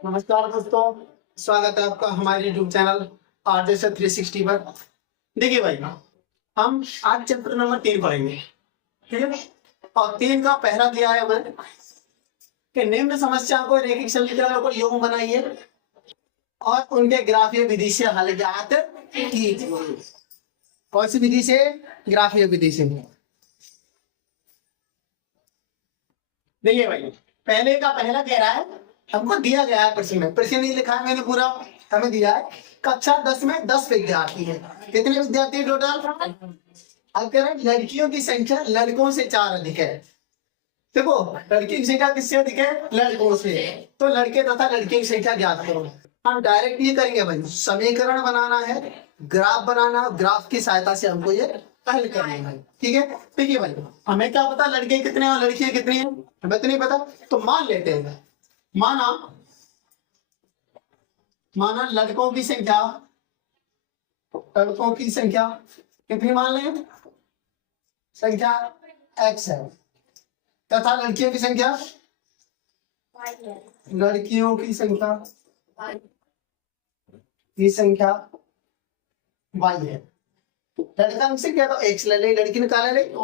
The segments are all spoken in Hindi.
नमस्कार दोस्तों, स्वागत है आपका हमारे यूट्यूब चैनल आरजे 360 पर। देखिए भाई, हम आज चैप्टर नंबर 3 पढ़ेंगे, ठीक है। और 3 का पहला दिया है हमें कि निम्न समस्या को रैखिक समीकरणों को योग बनाइए और उनके ग्राफीय विधि से हल ज्ञात कीजिए। कौन सी विधि से? ग्राफीय विधि से। देखिए भाई, पहले का पहला कह रहा है, हमको दिया गया है प्रश्न में, प्रश्न नहीं लिखा है मैंने पूरा, हमें दिया है कक्षा 10 में 10 विद्यार्थी है। कितने विद्यार्थी टोटल? अब कह रहे हैं लड़कियों की संख्या लड़कों से 4 अधिक है। देखो, लड़की की संख्या किससे अधिक है? लड़कों से। तो लड़के तथा लड़की की संख्या ज्ञात करो। हम डायरेक्ट ये करेंगे भाई, समीकरण बनाना है, ग्राफ बनाना, ग्राफ की सहायता से हमको ये हल करना है, ठीक है। देखिए भाई, हमें क्या पता लड़के कितने और लड़कियां कितनी है, हमें तो नहीं पता। तो मान लेते हैं, माना लड़कों की संख्या कितनी मान लें? संख्या x है, तथा लड़कियों की संख्या y है। लड़का की संख्या तो x ले ले, लड़की निकाले ले y।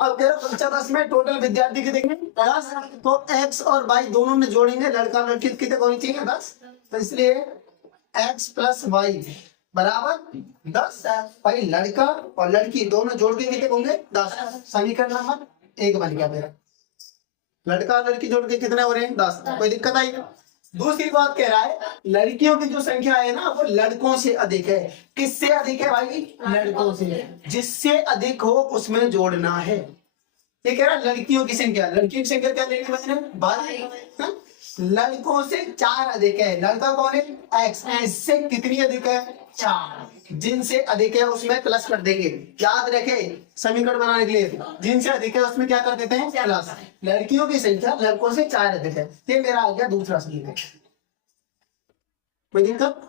अब कह रहे कक्षा 10 में टोटल विद्यार्थी कितने? 10। तो x और y दोनों में जोड़ेंगे, लड़का लड़की कितने होनी चाहिए? 10। तो इसलिए x प्लस वाई बराबर 10। भाई लड़का और लड़की दोनों जोड़ के कितने होंगे? 10। समीकरण नंबर 1 बन गया मेरा। लड़का और लड़की जोड़ के कितने हो रहे हैं? 10। कोई दिक्कत आई? दूसरी बात कह रहा है, लड़कियों की जो संख्या है ना, वो लड़कों से अधिक है। किससे अधिक है भाई? लड़कों से। जिससे अधिक हो उसमें जोड़ना है। ये कह रहा है लड़कियों की संख्या, लड़कियों की संख्या क्या लेनी मैंने? 12। लड़कों से 4 अधिक है। लड़का कौन है? x। इससे कितनी अधिक है? 4। जिनसे अधिक है उसमें प्लस कर देंगे। याद रखे, समीकरण बनाने के लिए जिनसे अधिक है उसमें क्या कर देते हैं? प्लस। लड़कियों की संख्या लड़कों से 4 अधिक है। ये मेरा आ गया दूसरा समीकरण। कोई दिक्कत?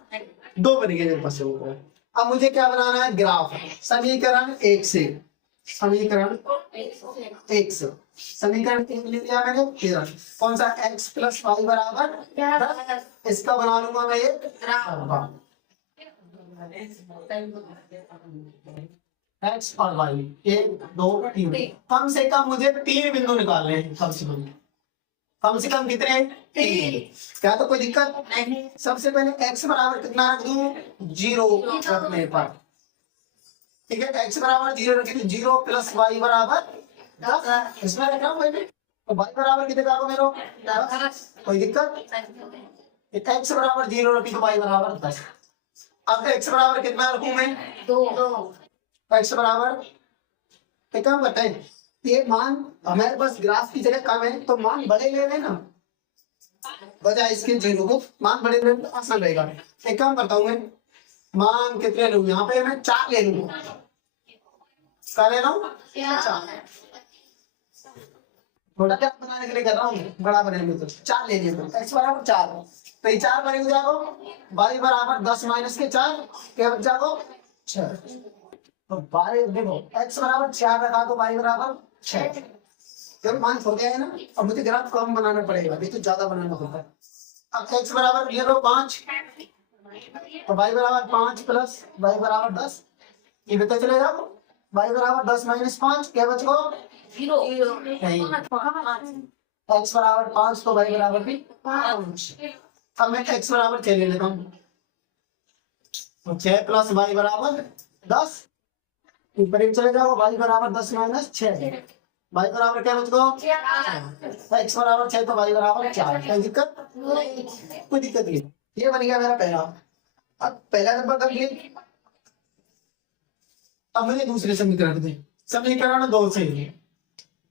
2 बन गए मेरे पास। अब मुझे क्या बनाना है? ग्राफ। समीकरण 1 से, समीकरण 1 से, समीकरण 1 ले लिया मैंने। कौन सा? x प्लस वाई बराबर 10। इसका बना लूंगा मैं एक ग्राफ। x और y 1 2 3। कम से कम मुझे 3 बिंदु निकालने हैं। कम से कम कितने? 3। क्या तो कोई दिक्कत नहीं। सबसे पहले x बराबर कितना रख दूं? 0 रखने पर, ठीक है। x बराबर 0 रखिए, 0 प्लस वाई बराबर 10। इसमें रख रहा हूँ भाई, तो y बराबर कितने का मेरे? 10। कोई दिक्कत? x बराबर 0 रखी तो y बराबर 10। अब x बराबर कितना रखूं मैं? 2। x बराबर कितना करते हैं? ये मान हमारे पास ग्राफ की जगह कम है, तो मान बड़े ले लेना, बजाय इसके 0 को मान बड़े लेने तो आसान रहेगा। एक काम करता हूँ मैं, मान कितने लूँ? यहाँ पे मैं 4 ले लूंगा। क्या ले रहा हूँ? 4। थोड़ा क्या बनाने के लिए कर रहा हूँ, बड़ा बनाने में। तो 4 ले लिया, x बराबर 4। तो ये 4 बनेगा जाएगा, y बराबर 10 माइनस के 4 क्या बच जाएगा? 6। तो 12 देखो, x बराबर 4 रखा तो y बराबर 6। तो मान हो गया है ना। अब मुझे ग्राफ कम बनाना पड़ेगा, ये तो ज्यादा बनाना होता है। अब x बराबर ले लो 5, तो y बराबर 5 प्लस y बराबर 10। ये पता चलेगा, y बराबर 10 माइनस 5 क्या बचेगा? 0। x बराबर 5 तो y बराबर भी 5। अब मैं x बराबर 6 ले लेता हूँ, तो 6 प्लस y बराबर 10। ऊपर एक चले जाओ, y बराबर 10 माइनस 6, y बराबर क्या बचेगा? x बराबर 6 तो y बराबर 4। कोई दिक्कत? कोई दिक्कत नहीं। ये बन गया मेरा पहला। अब पहला नंबर कंप्लीट। अब मुझे दूसरे समीकरण दें, समीकरण 2 से,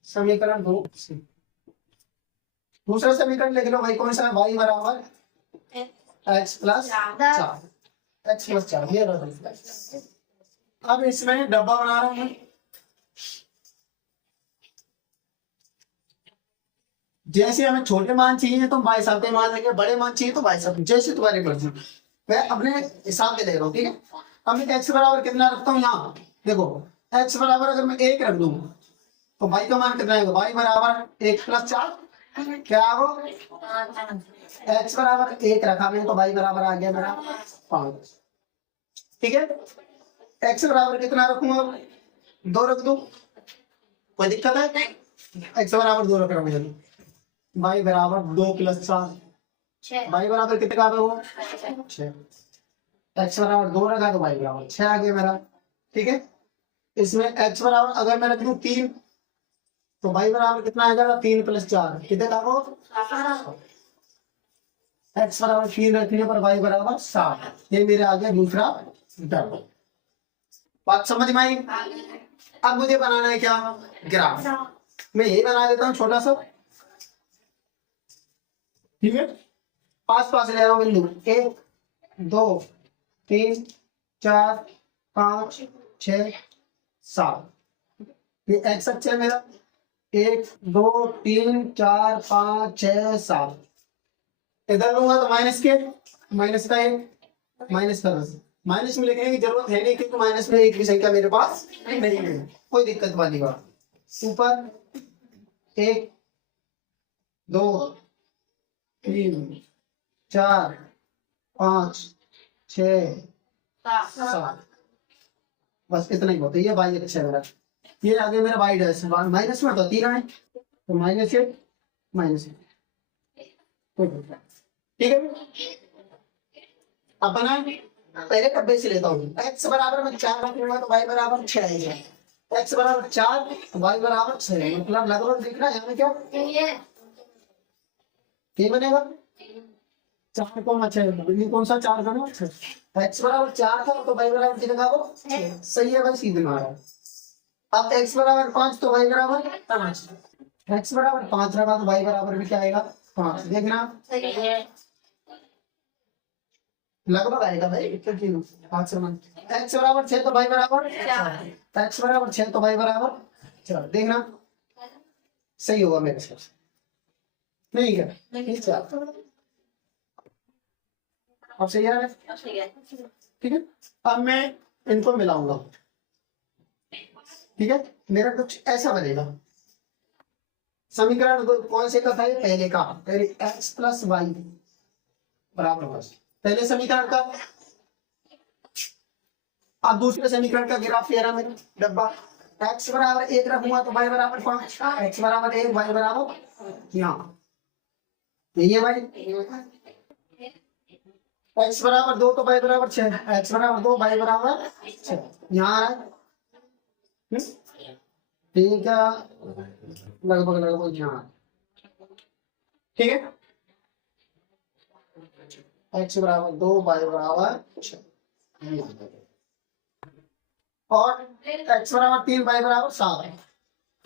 समीकरण 2 से दूसरा समीकरण लिख लो भाई। कौन सा? y बराबर x प्लस 4, x प्लस 4। ये रहा। अब इसमें डब्बा बना रहा हूं, जैसे हमें छोटे मान चाहिए तो बाई साहब मान लेंगे, बड़े मान चाहिए तो बाई साहब, जैसे तुम्हारी मर्जी। मैं अपने हिसाब से ले रहा हूँ, ठीक है। अब मैं x बराबर कितना रखता हूँ? यहाँ देखो, x बराबर अगर मैं 1 रख दूँ तो y का मान कितना है? y बराबर 1 प्लस 4। क्या हो, x बराबर 1 रखा मैंने तो y बराबर आ गया मेरा 5। ठीक है, x बराबर कितना रखूंगा, 2 रख दूं, कोई दिक्कत है, x बराबर 2 रख रहा हूँ, y बराबर 2 + 4, y बराबर कितने का वो 6, x बराबर 2 रखा तो y बराबर 6 आ गया मेरा। ठीक है, इसमें x बराबर अगर मैं रख दूं 3 तो y बराबर कितना आ जाएगा, 3 + 4 कितने का वो, x बराबर 3 रखने पर y बराबर 7। ये मेरे आ गया दूसरा डर। बात समझ में आई। अब मुझे बनाना है क्या, ग्राफ। मैं ये बना देता हूँ छोटा सा। ठीक है, पास पास ले रहा हूँ बिंदु 1 2 3 4 5 6 7। ये एक्स अक्ष है मेरा, 1 2 3 4 5 6 7। इधर लूंगा तो माइनस के, माइनस का 1 माइनस का 10, माइनस में लिखने की जरूरत है नहीं क्योंकि माइनस में एक भी संख्या मेरे पास नहीं है, कोई दिक्कत वाली बात। ऊपर 1 2 3 4 5 6 7, बस इतना ही होता है। ये y अक्ष है मेरा, ये आगे मेरा y डैश, माइनस में तो 3 आए तो माइनस 1 माइनस 1। ठीक है, अब बना पहले डब्बे से लेता हूँ। x बराबर में 4 रख लूंगा तो y बराबर 6 आएगा, x बराबर 4 y बराबर 6, मतलब लगभग देखना यहाँ में क्या बनेगा 4 को 6, कौन सा 4 बना, x बराबर 4 था तो y बराबर कितना था वो 6। सही है भाई, सीधे मारा। अब x बराबर 5 तो y बराबर 5, x बराबर 5 रखा तो y बराबर भी क्या आएगा 5। देखना लगभग आएगा भाई, क्योंकि 5 से x बराबर 6 तो y बराबर 4, x बराबर 6 तो y बराबर 4। देखना सही होगा मेरे से, नहीं क्या नहीं 4। अब सही है, ठीक है। अब मैं इनको मिलाऊंगा। ठीक है, मेरा कुछ ऐसा बनेगा। समीकरण कौन से का था, पहले का, पहले x + y बराबर बस पहले समीकरण का। अब दूसरे समीकरण का ग्राफ ले रहा मेरा डब्बा। x बराबर 1 रखूंगा तो y बराबर 5, x बराबर 1 y बराबर यहाँ यही है भाई। x बराबर 2 तो y बराबर 6, x बराबर 2 y बराबर 6 यहाँ है। ठीक है, लगभग लगभग यहाँ। ठीक है, x बराबर 2 y बराबर 6 और x बराबर 3 y बराबर 7,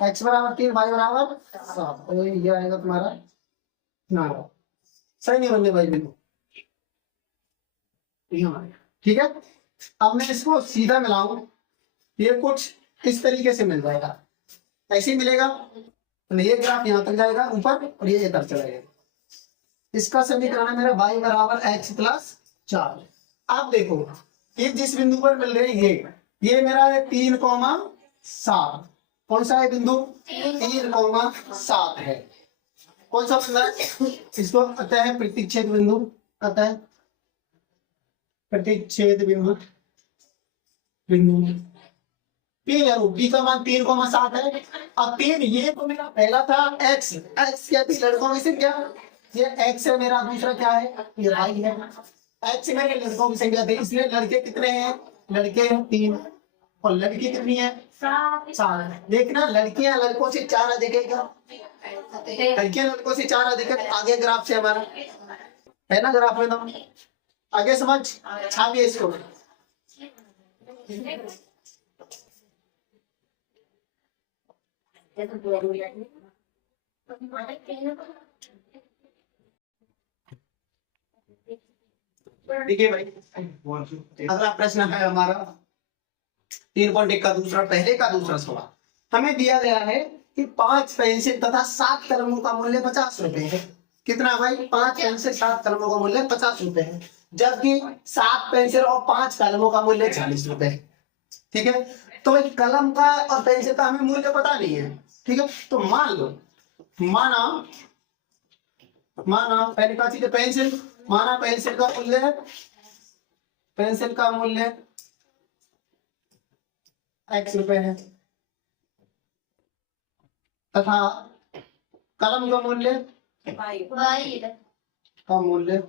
x बराबर 3 y बराबर 7, तो ये आएगा तुम्हारा ना। सही नहीं बनने भाई बिल्कुल। ठीक है, अब मैं इसको सीधा मिलाऊं, ये कुछ इस तरीके से मिल जाएगा, ऐसे ही मिलेगा। तो ये ग्राफ यहाँ तक जाएगा ऊपर और ये इधर चला जाएगा। इसका समीकरण है मेरा y बराबर x + 4। आप देखो ये जिस बिंदु पर मिल रही है ये मेरा है 3,7। कौन सा है बिंदु, 3,7 है। कौन सा बंदा है, इसको कहते हैं प्रतिच्छेद बिंदु, कहता है प्रतिच्छेद बिंदु। पी है, पी का मान 3,7 है। अब 3 ये तो मेरा पहला था x, x क्या थी लड़कों में से क्या, ये x है मेरा, दूसरा क्या है ये y है। x मेरे लड़कों की संख्या थी, इसलिए लड़के कितने हैं, लड़के 3 और लड़की कितनी है 4। देखना लड़कियां लड़कों से 4 अधिक है क्या, लड़कियां लड़कों से 4 अधिक है। आगे ग्राफ से हमारा है ना, ग्राफ में तो आगे समझ छापिए इसको। देखिए भाई, अगला प्रश्न है हमारा 3.1 का दूसरा, पहले का दूसरा सवाल। हमें दिया गया है कि 5 पेंसिल तथा 7 कलमों का मूल्य 50 रुपए है। कितना भाई, 5 पेंसिल 7 कलमों का मूल्य 50 रुपए है, जबकि 7 पेंसिल और 5 कलमों का मूल्य 40 रुपए है। ठीक है, तो एक कलम का और पेंसिल का हमें मूल्य पता नहीं है। ठीक है, तो मान लो, माना माना पहली क्या चीज है, पेंसिल। माना पेंसिल का मूल्य, पेंसिल का मूल्य x रुपए है, तथा कलम का मूल्य का मूल्य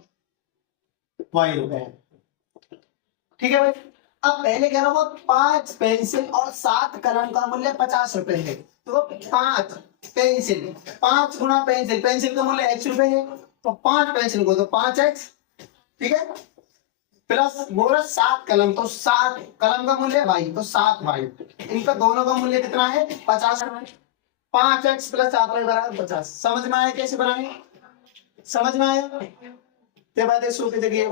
y रुपए है। ठीक है भाई। अब पहले कह रहा हूँ 5 पेंसिल और 7 कलम का मूल्य 50 रुपए है। तो 5 पेंसिल, 5 गुना पेंसिल, पेंसिल का मूल्य x रुपए है, तो 5 पेंसिल को तो 5x, ठीक है, प्लस बोला 7 कलम, तो 7 कलम का मूल्य y, तो 7y, इनका दोनों का मूल्य कितना है 50। 5x प्लस 7y बराबर 50। समझ में आया कैसे बनाए? समझ में आया? तो बात है सो की जगह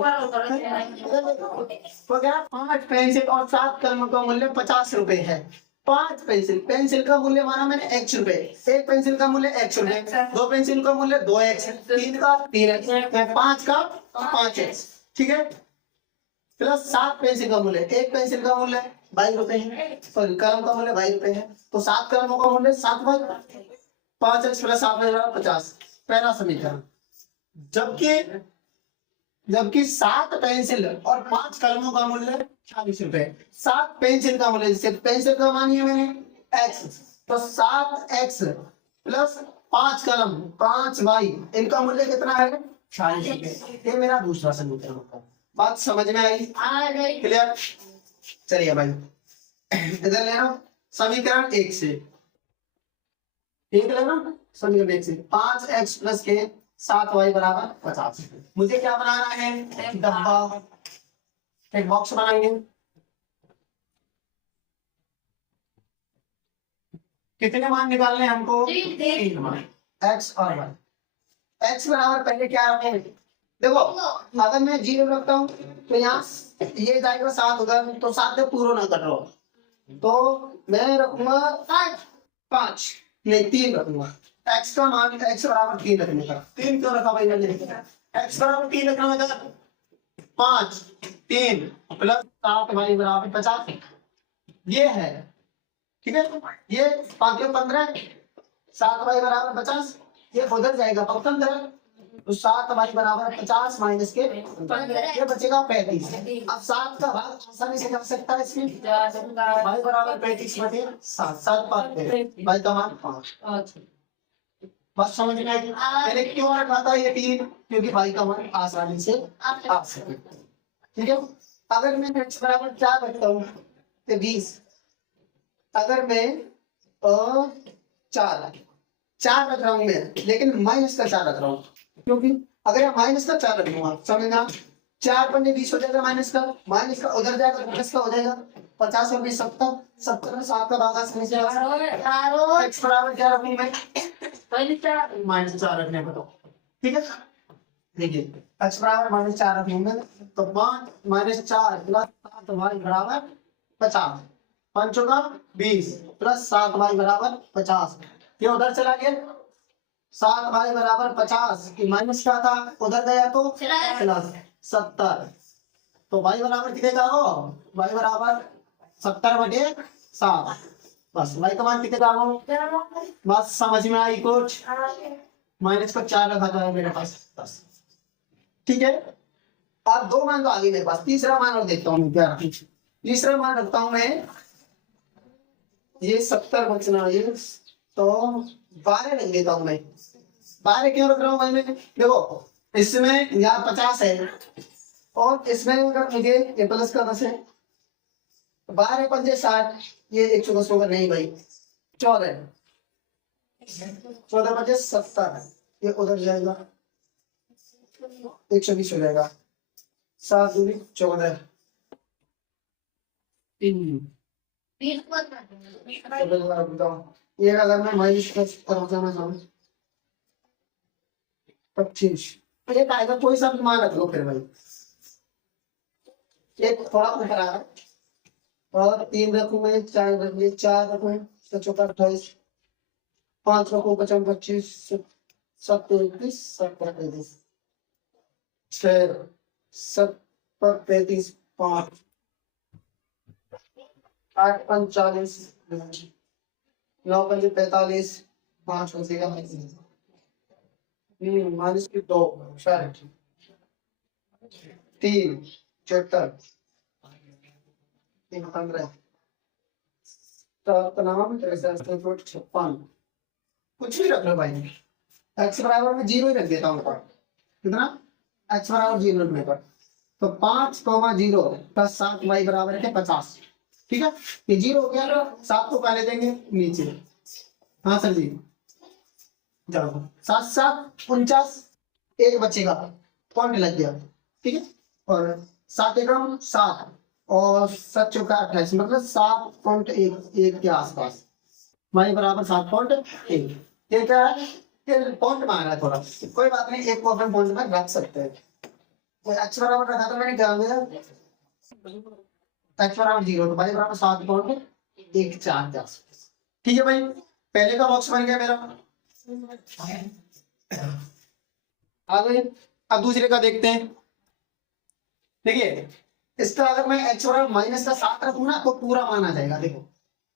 तो क्या 5 पेंसिल और 7 कलम का मूल्य 50 रुपए है। 5 पेंसिल, पेंसिल का मूल्य माना मैंने x रुपए, एक पेंसिल का मूल्य x रुपए, 2 पेंसिल का मूल्य 2x, 3 का 3x, 5 का 5x, ठीक है, प्लस 7 पेंसिल का मूल्य, एक पेंसिल का मूल्य 22 रुपए है, सॉरी कलम का मूल्य 22 रुपए है, तो 7 कलमों का मूल्य 7y, 5x प्लस 7y 50। पहला समीकरण। जबकि जबकि 7 पेंसिल और 5 कलमों का मूल्य 40 रुपए। 7 पेंसिल का मूल्य, जैसे पेंसिल का मानिए मैंने x, तो 7x प्लस 5 कलम 5y, इनका मूल्य कितना है 40 रुपए। ये मेरा दूसरा समीकरण होता है। बात समझ में आई? क्लियर? चलिए भाई इधर लेना समीकरण 1 से, ठीक लेना समीकरण 1 से 5x प्लस के 7y बराबर 50। मुझे क्या बनाना है, डब्बा, एक बॉक्स बनाएंगे। कितने मान निकालने हमको? 3 मान, x और y। x बराबर पहले क्या रखें, देखो अगर मैं 0 रखता हूँ तो यहाँ ये जाएगा 7 उधर, तो 7 से पूरा ना कट रहा, तो मैं रखूंगा 5 नहीं 3 रखूंगा। x का मान x बराबर 3 रखने का, 3 क्यों रखा भाई मैंने, x बराबर 3 रखना है, 5 3 प्लस 7 भाई बराबर 50, ये है, ठीक है, ये 5 15 7 भाई बराबर 50, ये उधर जाएगा 15, तो 7 भाई बराबर 50 माइनस के 15, ये बचेगा 35। अब 7 का भाग आसानी से कर सकता है इसमें, भाई बराबर 35 बटे 7, 7 भाई का मान 5। बस समझ में आई? मैंने क्यों रखा था ये 3, क्योंकि भाई का मान आसानी से आ सके, ठीक है। अगर मैं x बराबर 4 रखता हूँ तो 20, अगर मैं 4 रख रहा हूँ मैं, लेकिन माइनस का 4 रख रहा हूँ, क्योंकि अगर मैं माइनस का 4 रखूंगा, समझना 4 पंजे 20 हो जाएगा, माइनस का उधर जाएगा, प्लस का हो जाएगा, 50 और 20 70, 70 में 7 का भाग आसानी से x बराबर क्या रखूँ मैं, -4 रखने को, ठीक है। देखिए x बराबर -4 रखूँ मैं, तो 5 -4 प्लस 7y बराबर 50, 5 का 20 प्लस 7y बराबर 50, ये उधर चला गया, 7y बराबर 50 की माइनस क्या था, उधर गया तो प्लस 70, तो y बराबर कितने का हो, y बराबर 70 बटे 7, बस y का मान कितने का हो, बस समझ में आई कुछ, माइनस का 4 रखा था मेरे पास, बस ठीक है। अब 2 मान तो आगे मेरे पास, तीसरा मान और देखता हूँ क्या रखूं। तीसरा मान रखता हूँ मैं, ये 70 बचना, ये तो 12 रख देता हूँ मैं। 12 क्यों रख रहा हूँ मैंने, देखो इसमें यहाँ 50 है और इसमें अगर मुझे ये प्लस का 10 है, 12 पंजे 60, ये 110 होगा नहीं भाई, 14 पंजे 70, ये उधर जाएगा 120 हो जाएगा, 7 दूनी 14, ये अगर मैं माइनस करना चाहूँ 25, ये आएगा, कोई सा भी मान रख लो फिर भाई, एक थोड़ा ऊपर आ रहा, और 3 रखूं मैं, 4 रख लिए, 4 रखूं तो 28, 5 रखूं 25 7 21 7 35, 6 7 35 5 8 45 9 45 5 हो जाएगा, माइनस की 2 60 3 74 3 15 नाम 56 कुछ भी रख लो भाई। एक्स बराबर में जीरो ही रख देता हूँ कितना एक्स बराबर जीरो रखने पर तो 5,0 प्लस 7 वाई बराबर है 50। ठीक है ये जीरो हो गया ना 7 को पहले देंगे नीचे। हाँ सर जी जाओ 7 7 49 एक बचेगा पॉइंट लग गया। ठीक है और 7 एकम 7 और 7 चौका 28 मतलब 7.1 के आसपास वाई बराबर 7.1। ये क्या है ये पॉइंट मांग रहा है थोड़ा कोई बात नहीं एक को अपन पॉइंट में रख सकते हैं। तो एक्स बराबर रखा तो मैंने क्या हो गया एक्स बराबर 0 तो वाई बराबर 7.14 के आसपास। ठीक है भाई पहले का बॉक्स बन गया मेरा। आ गए अब दूसरे का देखते हैं। देखिए इसका अगर मैं एक्स बराबर माइनस का 7 रखूं ना तो पूरा मान आ जाएगा। देखो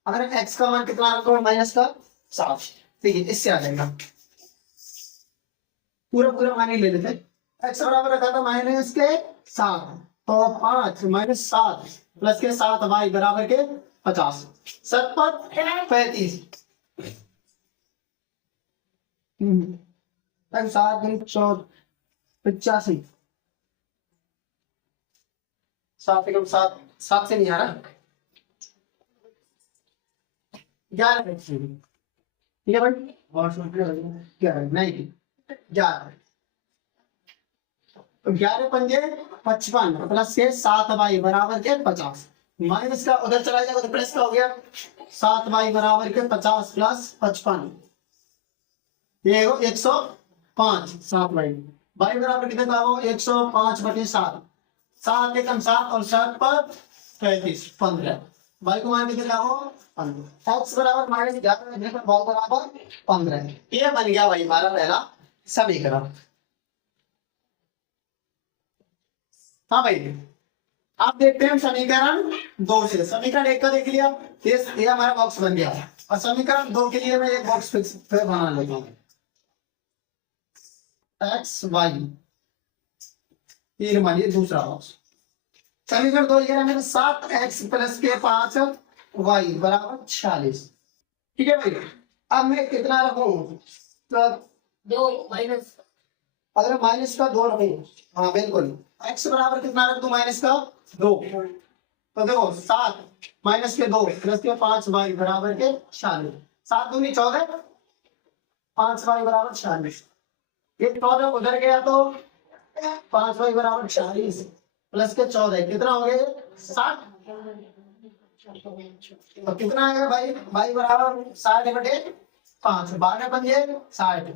अगर एक्स का मान कितना रखो माइनस का 7 देखिए इससे आ जाएगा पूरा पूरा मान ही ले लेते। एक्स बराबर रखा था माइनस के 7 तो 5 माइनस 7 प्लस के 7 वाई बराबर के 50 7 पर 35 7 गुना 85 7 एकम 7 7 से नहीं आ रहा 11 ठीक है भाई और 11 नहीं 11 तो 11 पंजे 55 प्लस के 7 वाई बराबर के 50 माइनस का उधर चला जाएगा तो प्लस का हो गया 7 वाई बराबर के 50 प्लस 55 ये 105 7 वाई वाई बराबर कितने का हो 105 बटे 7 7 एकम 7 और 7 पर 35 15 वाई को मान कितने का हो 15 एक्स बराबर माइनस 11 रखने पर वाई बराबर 15 ये बन गया भाई हमारा पहला समीकरण। हाँ भाई आप देखते हैं समीकरण 2 से समीकरण 1 का देख लिया ये हमारा बॉक्स बन गया और समीकरण 2 के लिए मैं एक बॉक्स फिक्स बना लेता हूँ एक्स वाई ये मानिए दूसरा बॉक्स समीकरण 2 ये मेरे 7x प्लस के 5 वाई बराबर 46। ठीक है भाई अब मैं कितना रखूं तो 2 माइनस अगर माइनस का 2 रखूं हाँ बिल्कुल x बराबर कितना रख दूं माइनस का 2 तो देखो 7 माइनस के 2 प्लस के 5 वाई बराबर के 46 7 दूनी 14 5 वाई बराबर 46 ये 14 उधर गया तो 5 वाई बराबर 46 प्लस के 14 कितना हो गया 60 तो कितना आएगा भाई भाई बराबर 60 बटे 5 12 पंजे 60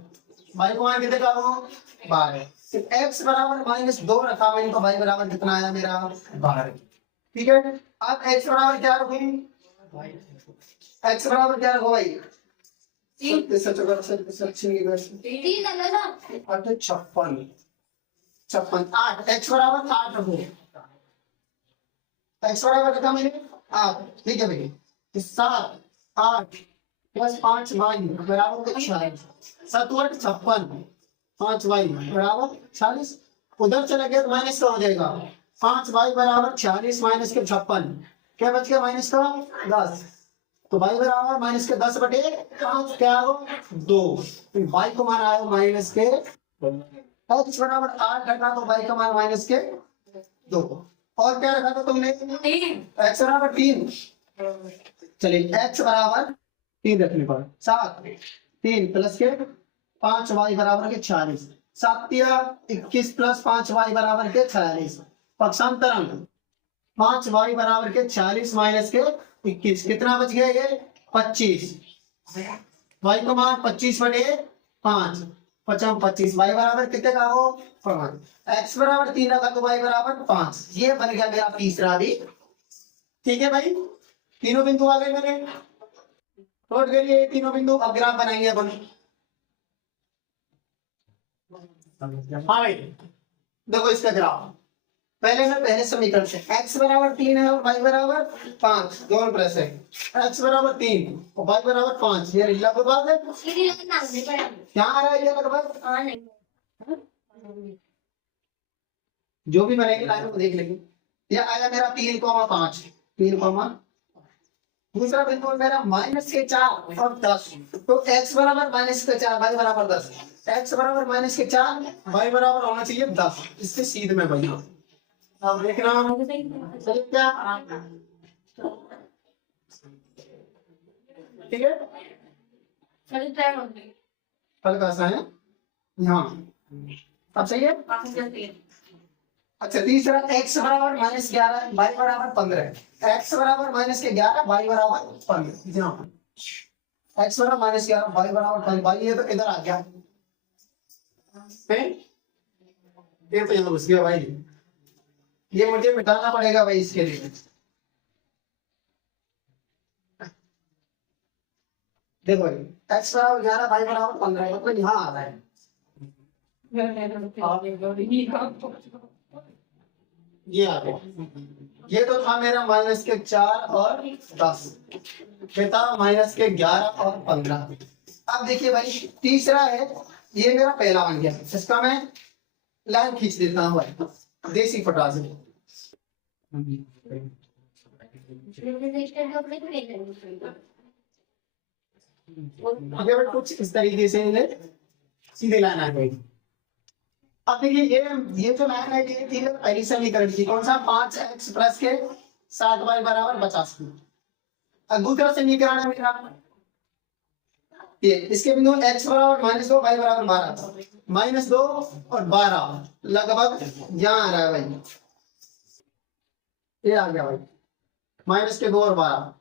भाई को मान कितने का हो 12 एक्स बराबर माइनस 2 रखा मैंने तो भाई बराबर कितना आया मेरा 12। ठीक है अब एक्स बराबर क्या रखूं एक्स बराबर क्या रखो भाई 3 56 8 एक्स बराबर 8 रखो एक्स बराबर कितना मैंने 8। ठीक है भाई 7 8 प्लस 5 वाई बराबर 46 7 8 56 5 वाई बराबर 46 उधर चला गया तो माइनस का हो जाएगा 5 वाई बराबर 46 माइनस के 56 क्या बच गया माइनस का 10 तो वाई बराबर माइनस के 10 बटे 5 क्या हो 2 वाई को मान आया माइनस के एक्स बराबर 8 रखा तो वाई का मान माइनस के 2 और क्या रखा था तुमने एक्स बराबर 3 चलिए एक्स बराबर 3 रखने पर 7 3 प्लस के 5 वाई बराबर के 46 7 21 प्लस 5 वाई बराबर के 46 पक्षांतरण 5 वाई बराबर के 46 माइनस के 21 कितना बच गया ये 25 वाई का मान 25 बटे 5 25 वाई बराबर कितने का हो 5 एक्स बराबर 3 रखा तो वाई बराबर 5 ये बन गया मेरा तीसरा भी। ठीक है भाई तीनों बिंदु आ गए मेरे नोट करिए तीनों बिंदु अब ग्राफ बनाएंगे अपन। हाँ भाई देखो इसका ग्राफ पहले मैं पहले समीकरण से x बराबर 3 है और y बराबर 5 दोनों प्लस है x बराबर 3 और y बराबर 5 ये लगभग बात है यहाँ आ रहा है ये लगभग जो भी बनेगी लाइन को देख लेंगे। ये आया मेरा 3,5, 3, दूसरा बिंदु है मेरा -4 और 10। तो x बराबर -4, y बराबर 10। x बराबर -4, y बराबर होना चाहिए 10। इससे सीधे में बना। अब देखना सही क्या, ठीक है। फल कैसा है यहाँ, अब सही है। अच्छा तीसरा x बराबर -11, y बराबर 15। x बराबर -11, y बराबर 15। यहाँ x बराबर -11, y बराबर 15। भाई ये तो इधर आ गया, ये तो यहाँ घुस गया भाई, ये मुझे मिटाना पड़ेगा भाई इसके लिए। देखो भाई x बराबर 11, y बराबर 15, मतलब यहाँ आ रहा है। ये आ गया, ये तो था मेरा -4 और 10, ये था -11 और 15। अब देखिए भाई तीसरा है, ये मेरा पहला बन गया, इसका मैं लाइन खींच देता हूँ भाई देसी फटा से। कुछ इस तरीके से सीधे लाइन आ गई। अब देखिए ये जो लाइन है ये थी पहली समीकरण की, कौन सा, 5x प्लस के 7y बराबर 50। अब दूसरा समीकरण है मेरा ये, इसके बिंदु x बराबर -2, y बराबर 12, -2 और 12 लगभग यहाँ आ रहा है भाई, ये आ गया भाई -2 और 12।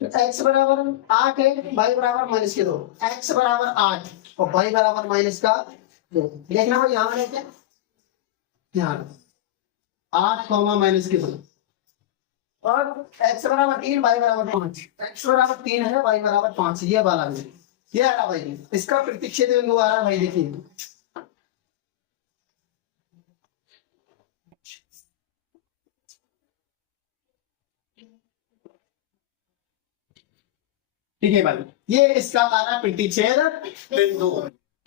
तो x बराबर 8 है, y बराबर -2, x बराबर 8 और y बराबर -2। देखना भाई यहाँ रहते हैं, यहाँ 8, -2 और x बराबर 3, y बराबर 5। x बराबर 3 है, y बराबर 5, ये वाला भी, ये आ रहा भाई, इसका प्रतिच्छेद बिंदु आ रहा है भाई, देखिए ठीक है भाई, ये इसका आ रहा है प्रतिच्छेद बिंदु।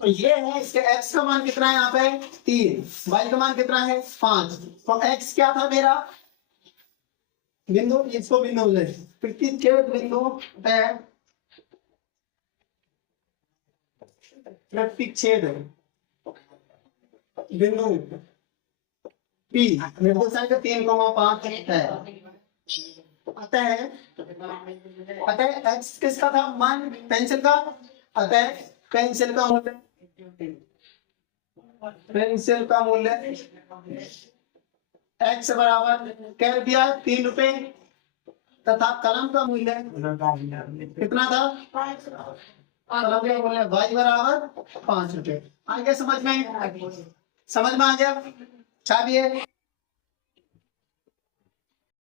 तो ये है, इसके x का मान कितना है यहाँ पे 3, y का मान कितना है 5। तो x क्या था मेरा बिंदु, इसको बिंदु ले, प्रतिच्छेद बिंदु है, प्रतिच्छेद बिंदु P निर्देशांक 3,5 है। अतः x किसका था मान, पेंसिल का, अतः पेंसिल का मूल्य, पेंसिल का मूल्य x बराबर कह दिया 3 रुपए, तथा कलम का मूल्य कितना था, कलम का मूल्य y बराबर 5 रुपए। आगे समझ में आ गया, छापिए।